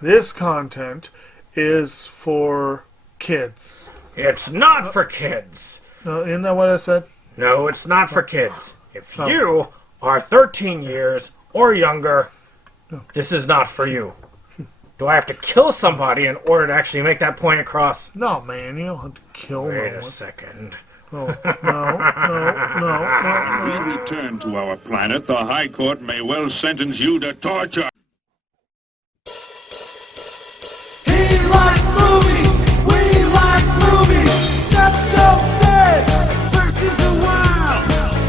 this content is for kids. It's not for kids. Isn't that what I said? No, it's not for kids. If you are 13 years or younger, this is not for you. Do I have to kill somebody in order to actually make that point across? No, man, you don't have to kill Wait no a one. second. Oh, no. We return to our planet. The High Court may well sentence you to torture. He likes movies, we like movies. SeptumSin versus the world.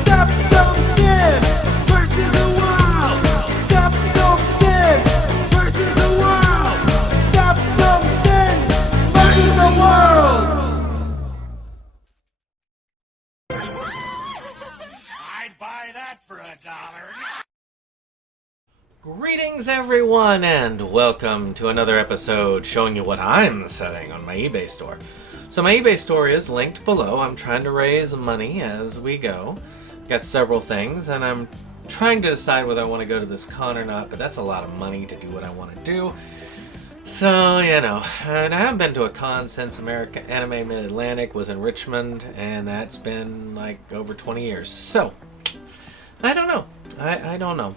SeptumSin versus the world. SeptumSin versus the world. SeptumSin versus the world. I'd buy that for $1. Greetings everyone and welcome to another episode showing you what I'm selling on my eBay store. So my eBay store is linked below. I'm trying to raise money as we go. Got several things and I'm trying to decide whether I want to go to this con or not, but that's a lot of money to do what I want to do. So, you know, and I haven't been to a con since America Anime Mid-Atlantic was in Richmond, and that's been like over 20 years. So, I don't know. I don't know.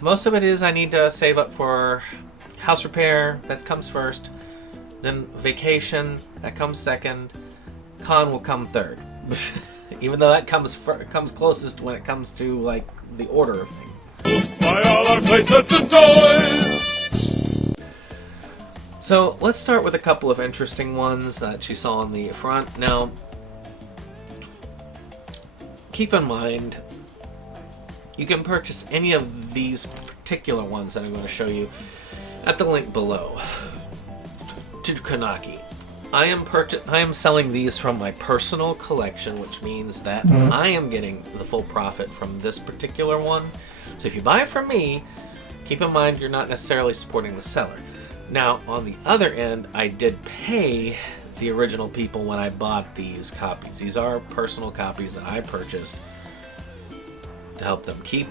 Most of it is I need to save up for house repair. That comes first. Then vacation. That comes second. Con will come third. Even though that comes closest when it comes to like the order of things. Buy all our playsets and toys! So let's start with a couple of interesting ones that you saw on the front. Now, keep in mind, you can purchase any of these particular ones that I'm going to show you at the link below to Kanaki. I am selling these from my personal collection, which means that I am getting the full profit from this particular one. So if you buy it from me, keep in mind you're not necessarily supporting the seller. Now, on the other end, I did pay the original people when I bought these copies. These are personal copies that I purchased to help them keep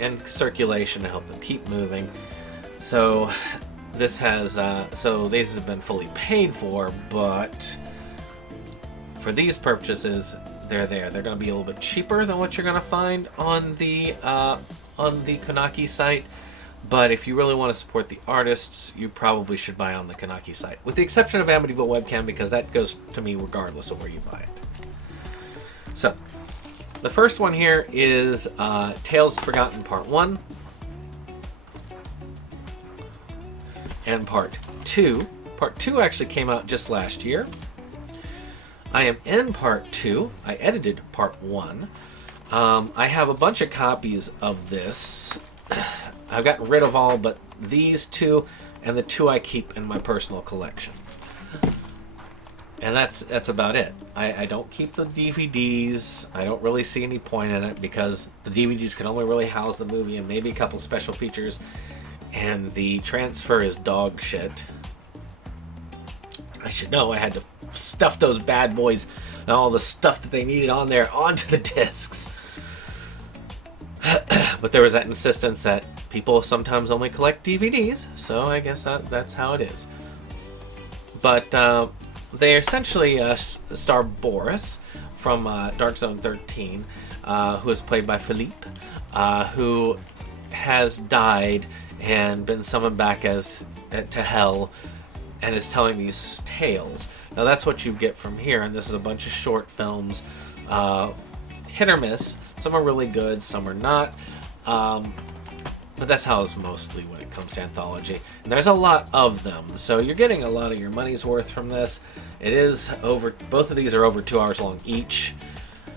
in circulation, to help them keep moving. So this has these have been fully paid for, but for these purchases, they're there. They're going to be a little bit cheaper than what you're going to find on the Kanaki site. But if you really want to support the artists, you probably should buy on the Kanaki site. With the exception of Amityville Webcam, because that goes to me regardless of where you buy it. So, the first one here is Tales Forgotten Part 1. And Part 2. Part 2 actually came out just last year. I am in Part 2. I edited Part 1. I have a bunch of copies of this. I've gotten rid of all but these two and the two I keep in my personal collection. And that's about it. I don't keep the DVDs. I don't really see any point in it because the DVDs can only really house the movie and maybe a couple special features. And the transfer is dog shit. I should know I had to stuff those bad boys and all the stuff that they needed on there onto the discs. But there was that insistence that people sometimes only collect DVDs, so I guess that's how it is. But they essentially star Boris from Dark Zone 13, who is played by Philippe, who has died and been summoned back to hell and is telling these tales. Now that's what you get from here, and this is a bunch of short films, hit or miss. Some are really good, some are not. But that's how it's mostly when it comes to anthology. And there's a lot of them, so you're getting a lot of your money's worth from this. It is both of these are over 2 hours long each,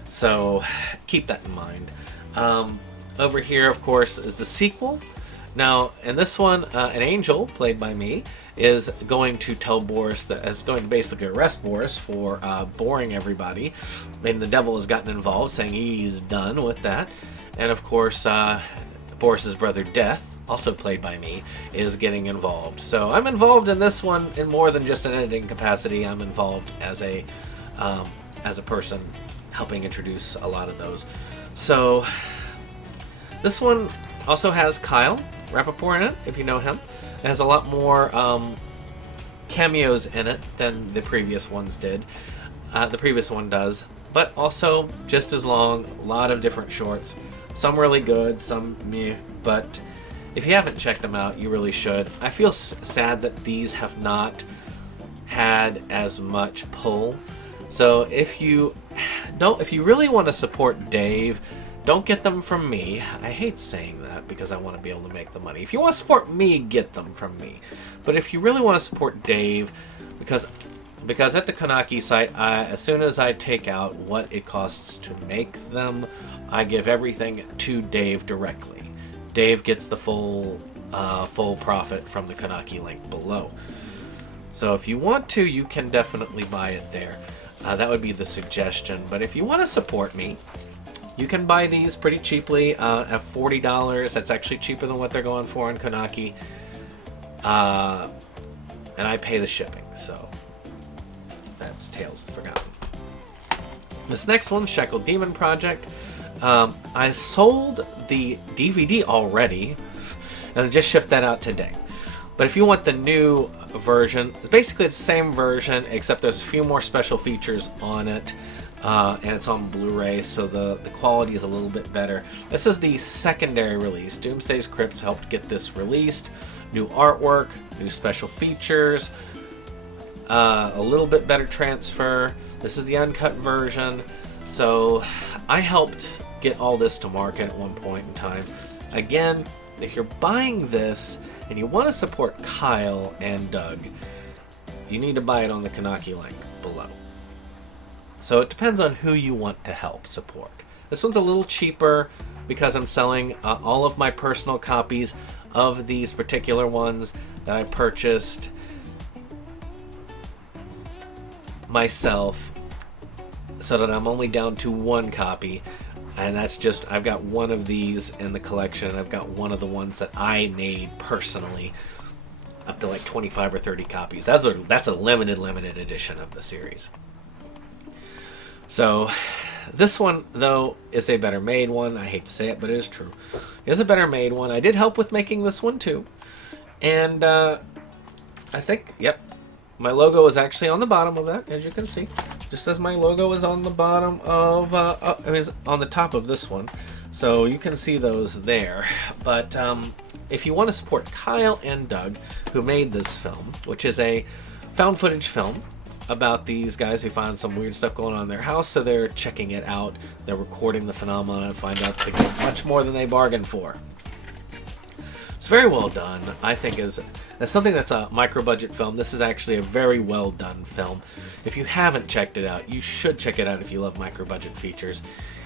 so keep that in mind. Over here, of course, is the sequel. Now, in this one, an angel, played by me, is going to tell Boris is going to basically arrest Boris for boring everybody. And the devil has gotten involved, saying he's done with that. And of course, Boris's brother Death, also played by me, is getting involved. So I'm involved in this one in more than just an editing capacity. I'm involved as a person helping introduce a lot of those. So this one also has Kyle, Rappaport in it, if you know him. It has a lot more cameos in it than the previous ones did. The previous one does. But also just as long, a lot of different shorts. Some really good, some meh. But if you haven't checked them out, you really should. I feel sad that these have not had as much pull. So if you really want to support Dave, don't get them from me. I hate saying that because I want to be able to make the money. If you want to support me, get them from me. But if you really want to support Dave, because at the Konaki site, as soon as I take out what it costs to make them, I give everything to Dave directly. Dave gets the full profit from the Konaki link below. So if you want to, you can definitely buy it there. That would be the suggestion. But if you want to support me, you can buy these pretty cheaply at $40. That's actually cheaper than what they're going for on Konaki. And I pay the shipping, so that's Tales Forgotten. This next one, Shekel Demon Project. I sold the DVD already, and I just shipped that out today. But if you want the new version, it's basically the same version, except there's a few more special features on it. And it's on Blu-ray, so the quality is a little bit better. This is the secondary release. Doomsday's Crypt helped get this released. New artwork, new special features, a little bit better transfer. This is the uncut version. So I helped get all this to market at one point in time. Again, if you're buying this and you want to support Kyle and Doug, you need to buy it on the Konaki link below. So it depends on who you want to help support. This one's a little cheaper because I'm selling all of my personal copies of these particular ones that I purchased myself, so that I'm only down to one copy. And that's just, I've got one of these in the collection. I've got one of the ones that I made personally, up to like 25 or 30 copies. That's a limited edition of the series. So this one, though, is a better made one. I hate to say it, but it is true. It is a better made one. I did help with making this one, too. And I think, yep, my logo is actually on the bottom of that, as you can see. Just as my logo is on the bottom of, it is on the top of this one. So you can see those there. But if you want to support Kyle and Doug, who made this film, which is a found footage film about these guys who find some weird stuff going on in their house, so they're checking it out. They're recording the phenomenon and find out they get much more than they bargained for. It's very well done. I think as something that's a micro-budget film, this is actually a very well done film. If you haven't checked it out, you should check it out if you love micro-budget features.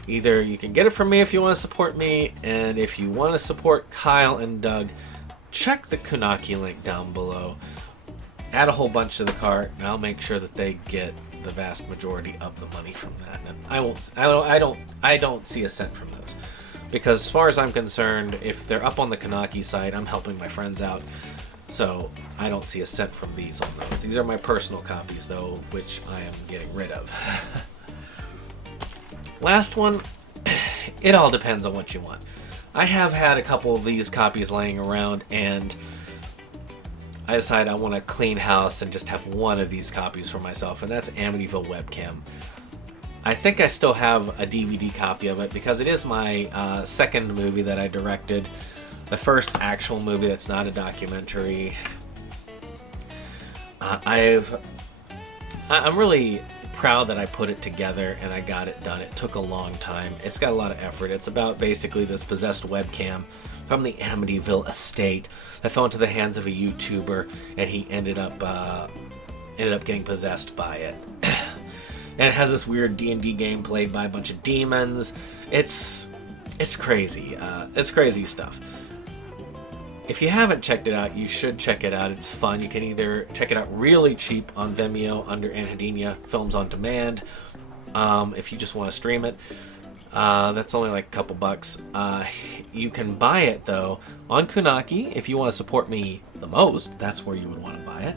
Either you can get it from me if you want to support me, and if you want to support Kyle and Doug, check the Konaki link down below. Add a whole bunch to the cart, and I'll make sure that they get the vast majority of the money from that. And I don't see a cent from those, because as far as I'm concerned, if they're up on the Konaki site, I'm helping my friends out, so I don't see a cent from these on those. These are my personal copies, though, which I am getting rid of. Last one, it all depends on what you want. I have had a couple of these copies laying around, and I decided I want to clean house and just have one of these copies for myself, and that's Amityville Webcam. I think I still have a DVD copy of it because it is my second movie that I directed. The first actual movie that's not a documentary. I'm really proud that I put it together and I got it done. It took a long time. It's got a lot of effort. It's about basically this possessed webcam from the Amityville estate that fell into the hands of a YouTuber, and he ended up getting possessed by it. And it has this weird D&D game played by a bunch of demons. It's crazy. It's crazy stuff. If you haven't checked it out, you should check it out. It's fun. You can either check it out really cheap on Vimeo under Anhedenia Films on Demand. If you just want to stream it, that's only like a couple bucks. You can buy it though on Konaki if you want to support me the most. That's where you would want to buy it.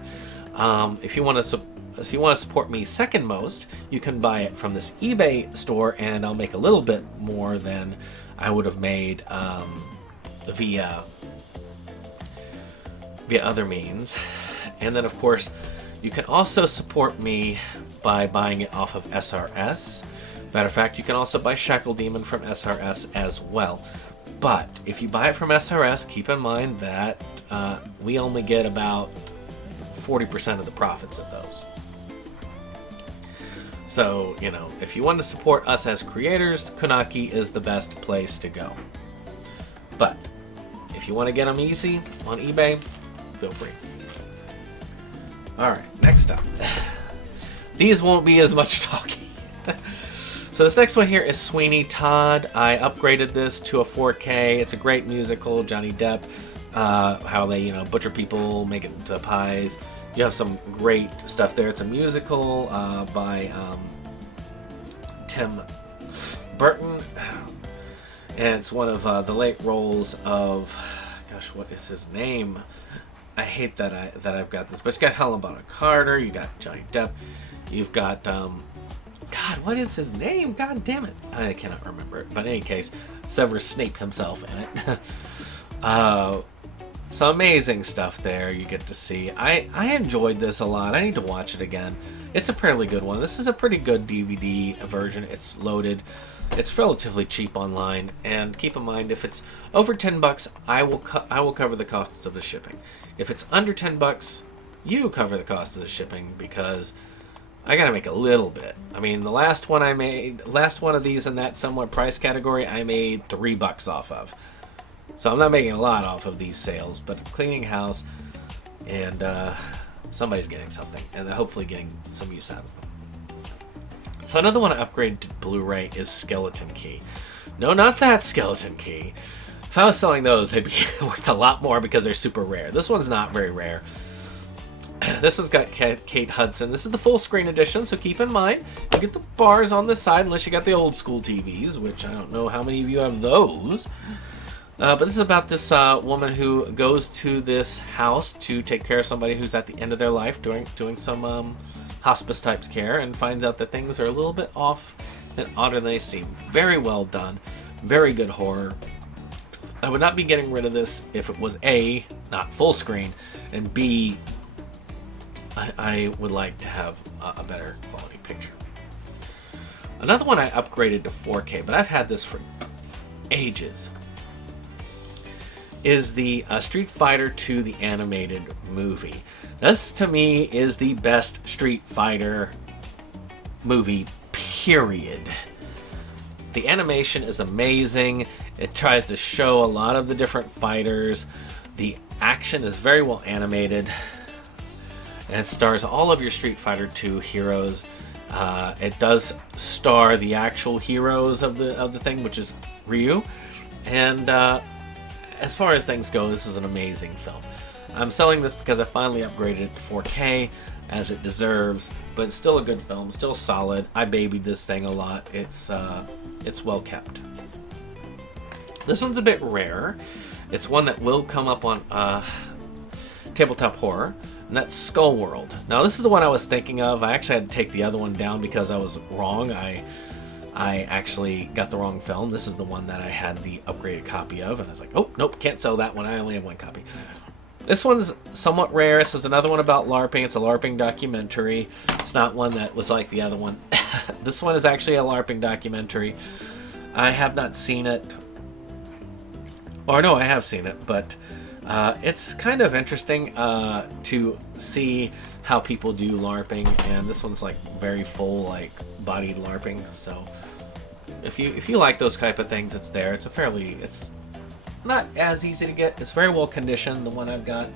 If you want to support me second most, you can buy it from this eBay store, and I'll make a little bit more than I would have made via via other means. And then, of course, you can also support me by buying it off of SRS. Matter of fact, you can also buy Shackle Demon from SRS as well. But if you buy it from SRS, keep in mind that we only get about 40% of the profits of those. So, you know, if you want to support us as creators, Konaki is the best place to go. But if you want to get them easy on eBay, feel free. Alright, next up. These won't be as much talking. So this next one here is Sweeney Todd. I upgraded this to a 4K. It's a great musical. Johnny Depp, how they, you know, butcher people, make it into pies. You have some great stuff there. It's a musical by Tim Burton. And it's one of the late roles of, gosh, what is his name? I hate that I've got this, but it's got Helena Bonham Carter. You got Johnny Depp. You've got God, what is his name? God damn it, I cannot remember it. But in any case, Severus Snape himself in it. Some amazing stuff there you get to see. I enjoyed this a lot. I need to watch it again. It's a fairly good one. This is a pretty good DVD version. It's loaded. It's relatively cheap online, and keep in mind, if it's over $10, I will cover the costs of the shipping. If it's under $10, you cover the cost of the shipping, because I gotta make a little bit. I mean, the last one of these in that somewhat price category, I made $3 off of. So I'm not making a lot off of these sales, but I'm cleaning house, and somebody's getting something, and they're hopefully getting some use out of them. So another one I upgraded to Blu-ray is Skeleton Key. No, not that Skeleton Key. If I was selling those, they'd be worth a lot more because they're super rare. This one's not very rare. This one's got Kate Hudson. This is the full screen edition, so keep in mind, you get the bars on the side unless you got the old school TVs, which I don't know how many of you have those. But this is about this woman who goes to this house to take care of somebody who's at the end of their life doing some hospice types care, and finds out that things are a little bit off and odder than they seem. Very well done. Very good horror. I would not be getting rid of this if it was A, not full screen, and B, I would like to have a better quality picture. Another one I upgraded to 4K, but I've had this for ages, is the Street Fighter 2 the animated movie. This, to me, is the best Street Fighter movie, period. The animation is amazing. It tries to show a lot of the different fighters. The action is very well animated. And it stars all of your Street Fighter 2 heroes. It does star the actual heroes of the thing, which is Ryu. And as far as things go, this is an amazing film. I'm selling this because I finally upgraded it to 4K, as it deserves, but it's still a good film, still solid. I babied this thing a lot. It's well kept. This one's a bit rare. It's one that will come up on Tabletop Horror, and that's Skull World. Now, this is the one I was thinking of. I actually had to take the other one down because I was wrong. I actually got the wrong film. This is the one that I had the upgraded copy of, and I was like, oh, nope, can't sell that one. I only have one copy. This one's somewhat rare. This is another one about LARPing. It's a LARPing documentary. It's not one that was like the other one. This one is actually a LARPing documentary. I have not seen it. Or no, I have seen it, but it's kind of interesting to see how people do LARPing, and this one's like very full, like bodied LARPing. So if you like those type of things, it's there. It's not as easy to get. It's very well conditioned, the one I've got.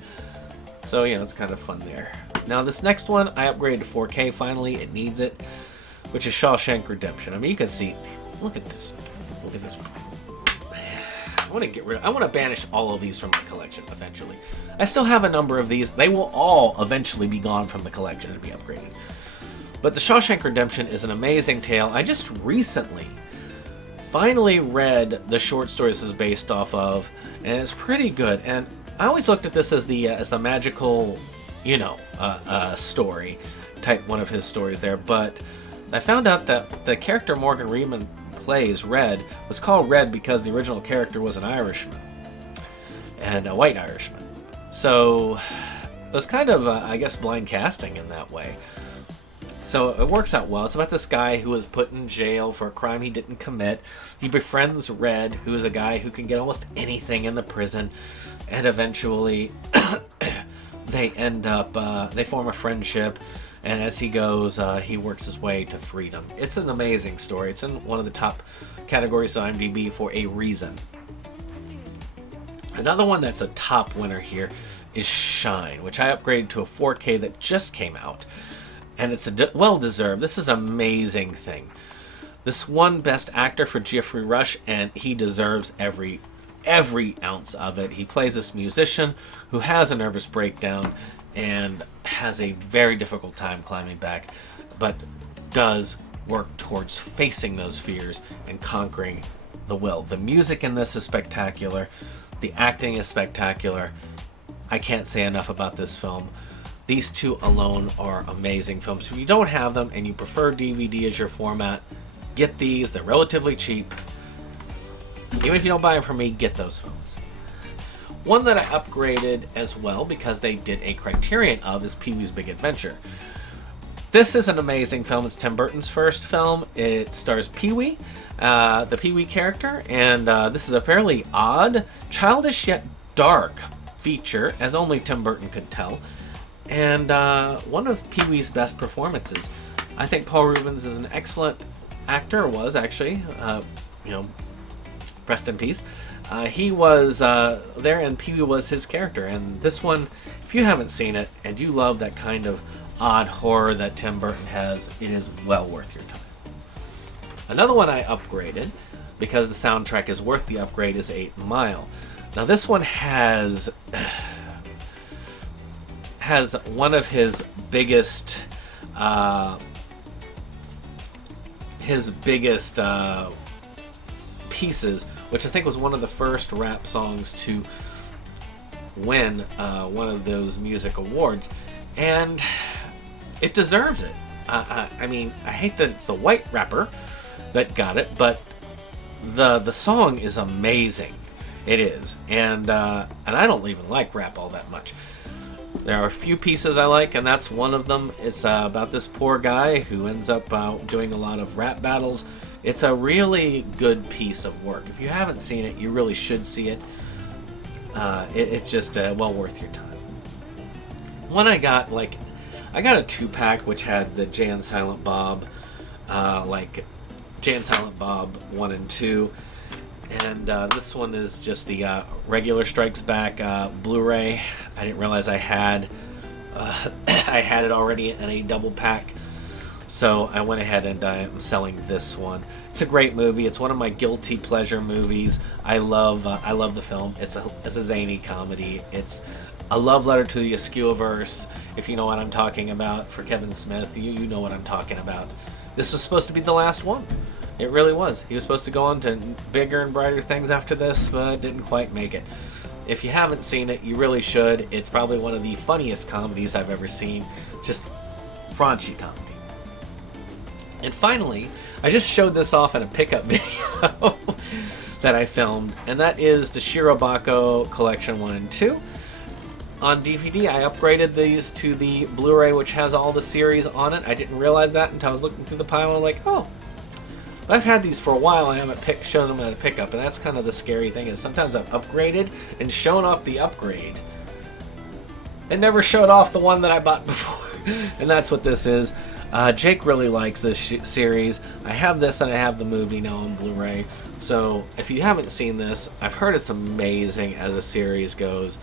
So, you know, it's kind of fun there. Now, this next one, I upgraded to 4K finally. It needs it, which is Shawshank Redemption. I mean, you can see, look at this. Look at this. I want to banish all of these from my collection eventually. I still have a number of these. They will all eventually be gone from the collection and be upgraded. But the Shawshank Redemption is an amazing tale. I just recently finally read the short story this is based off of, and it's pretty good. And I always looked at this as the magical, story type, one of his stories there. But I found out that the character Morgan Freeman plays, Red, was called Red because the original character was an Irishman, and a white Irishman. So it was kind of, I guess, blind casting in that way. So it works out well. It's about this guy who was put in jail for a crime he didn't commit. He befriends Red, who is a guy who can get almost anything in the prison. And eventually they end up, they form a friendship. And as he goes, he works his way to freedom. It's an amazing story. It's in one of the top categories on IMDb for a reason. Another one that's a top winner here is Shine, which I upgraded to a 4K that just came out. And it's well-deserved. This is an amazing thing. This won Best Actor for Geoffrey Rush, and he deserves every ounce of it. He plays this musician who has a nervous breakdown and has a very difficult time climbing back, but does work towards facing those fears and conquering the will. The music in this is spectacular. The acting is spectacular. I can't say enough about this film. These two alone are amazing films. If you don't have them and you prefer DVD as your format, get these. They're relatively cheap. Even if you don't buy them from me, get those films. One that I upgraded as well because they did a Criterion of is Pee-wee's Big Adventure. This is an amazing film. It's Tim Burton's first film. It stars Pee-wee, the Pee-wee character, and this is a fairly odd, childish yet dark feature, as only Tim Burton could tell, and one of Pee-wee's best performances. I think Paul Reubens is an excellent actor, was actually, rest in peace. He was there, and Pee-wee was his character. And this one, if you haven't seen it and you love that kind of odd horror that Tim Burton has, it is well worth your time. Another one I upgraded because the soundtrack is worth the upgrade is 8 Mile. Now this one has one of his biggest pieces, which I think was one of the first rap songs to win one of those music awards, and it deserves it. I mean, I hate that it's the white rapper that got it, but the song is amazing. It is, and I don't even like rap all that much. There are a few pieces I like, and that's one of them. It's about this poor guy who ends up doing a lot of rap battles. It's a really good piece of work. If you haven't seen it, you really should see it. It's just well worth your time. One I got a 2-pack which had the Jay and Silent Bob, Jay and Silent Bob 1 and 2. And this one is just the regular Strikes Back Blu-ray. I didn't realize I had it already in a double pack, so I went ahead and I'm selling this one. It's a great movie. It's one of my guilty pleasure movies. I love the film. It's a zany comedy. It's a love letter to the Askew-verse. If you know what I'm talking about, for Kevin Smith, you know what I'm talking about. This was supposed to be the last one. It really was. He was supposed to go on to bigger and brighter things after this, but didn't quite make it. If you haven't seen it, you really should. It's probably one of the funniest comedies I've ever seen. Just raunchy comedy. And finally, I just showed this off in a pickup video that I filmed, and that is the Shirobako Collection 1 and 2. On DVD, I upgraded these to the Blu-ray, which has all the series on it. I didn't realize that until I was looking through the pile, and I'm like, oh, I've had these for a while. I haven't shown them at a pickup, and that's kind of the scary thing, is sometimes I've upgraded and shown off the upgrade and never showed off the one that I bought before. And that's what this is. Jake really likes this series. I have this and I have the movie now on Blu-ray. So if you haven't seen this, I've heard it's amazing as a series goes.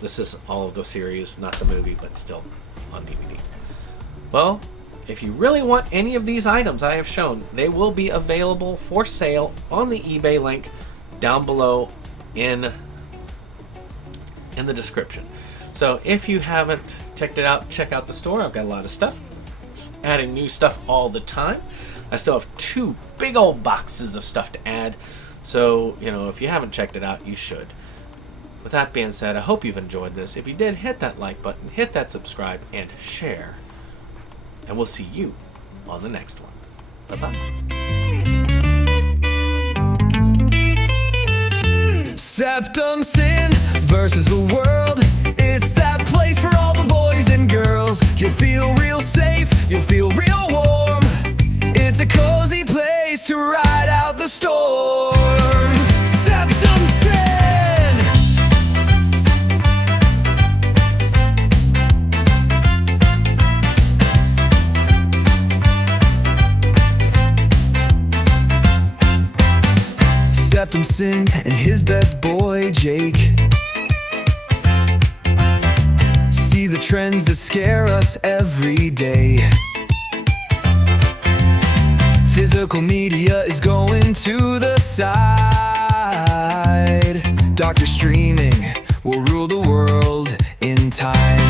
This is all of the series, not the movie, but still on DVD. Well, if you really want any of these items I have shown, they will be available for sale on the eBay link down below in the description. So if you haven't checked it out, check out the store. I've got a lot of stuff. Adding new stuff all the time. I still have 2 big old boxes of stuff to add. So, if you haven't checked it out, you should. With that being said, I hope you've enjoyed this. If you did, hit that like button, hit that subscribe, and share. And we'll see you on the next one. Bye-bye. SeptumSin versus the world. It's that place for all the boys and girls. You'll feel real safe, you'll feel real warm. It's a cozy place to ride out the storm. SeptumSin! SeptumSin and his best boy Jake see the trends that scare us every day. Physical media is going to the side. Doctor streaming will rule the world in time.